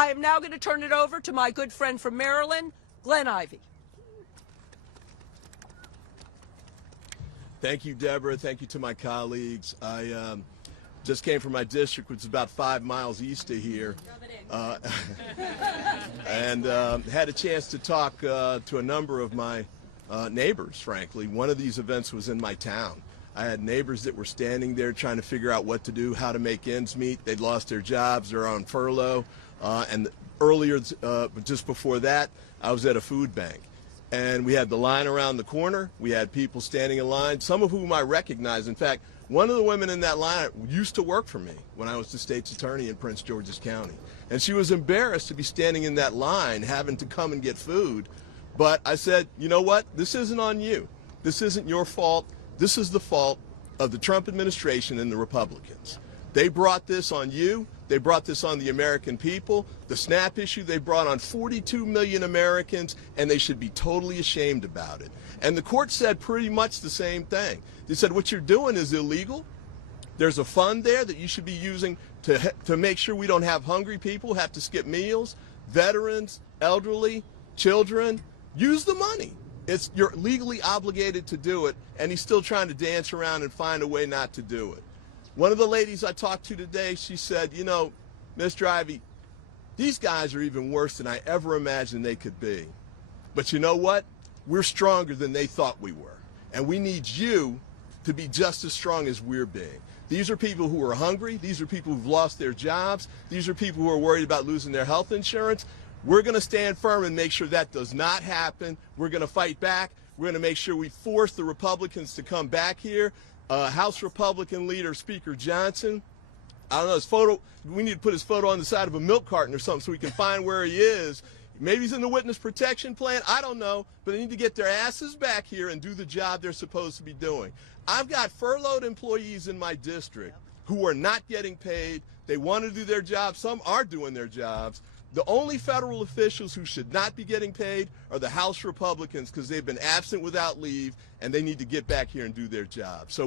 I am now going to turn it over to my good friend from Maryland, Glenn Ivey. Thank you, Deborah. Thank you to my colleagues. I just came from my district, which is about 5 miles east of here, and had a chance to talk to a number of my neighbors, frankly. One of these events was in my town. I had neighbors that were standing there trying to figure out what to do, how to make ends meet. They'd lost their jobs, they're on furlough, and earlier, just before that, I was at a food bank. And we had the line around the corner. We had people standing in line, some of whom I recognize. In fact, one of the women in that line used to work for me when I was the state's attorney in Prince George's County. And she was embarrassed to be standing in that line, having to come and get food. But I said, you know what? This isn't on you. This isn't your fault. This is the fault of the Trump administration and the Republicans. They brought this on you. They brought this on the American people. The SNAP issue they brought on 42 million Americans, and they should be totally ashamed about it. And the court said pretty much the same thing. They said what you're doing is illegal. There's a fund there that you should be using to make sure we don't have hungry people have to skip meals, veterans, elderly, children. Use the money. You're legally obligated to do it, and he's still trying to dance around and find a way not to do it. One of the ladies I talked to today, she said, you know, Mr. Ivey, these guys are even worse than I ever imagined they could be. But you know what? We're stronger than they thought we were. And we need you to be just as strong as we're being. These are people who are hungry. These are people who've lost their jobs. These are people who are worried about losing their health insurance. We're going to stand firm and make sure that does not happen. We're going to fight back. We're going to make sure we force the Republicans to come back here. House Republican leader Speaker Johnson, I don't know, his photo, we need to put his photo on the side of a milk carton or something so we can find where he is. Maybe he's in the witness protection plan, I don't know, but they need to get their asses back here and do the job they're supposed to be doing. I've got furloughed employees in my district who are not getting paid. They want to do their job. Some are doing their jobs. The only federal officials who should not be getting paid are the House Republicans because they've been absent without leave, and they need to get back here and do their job. So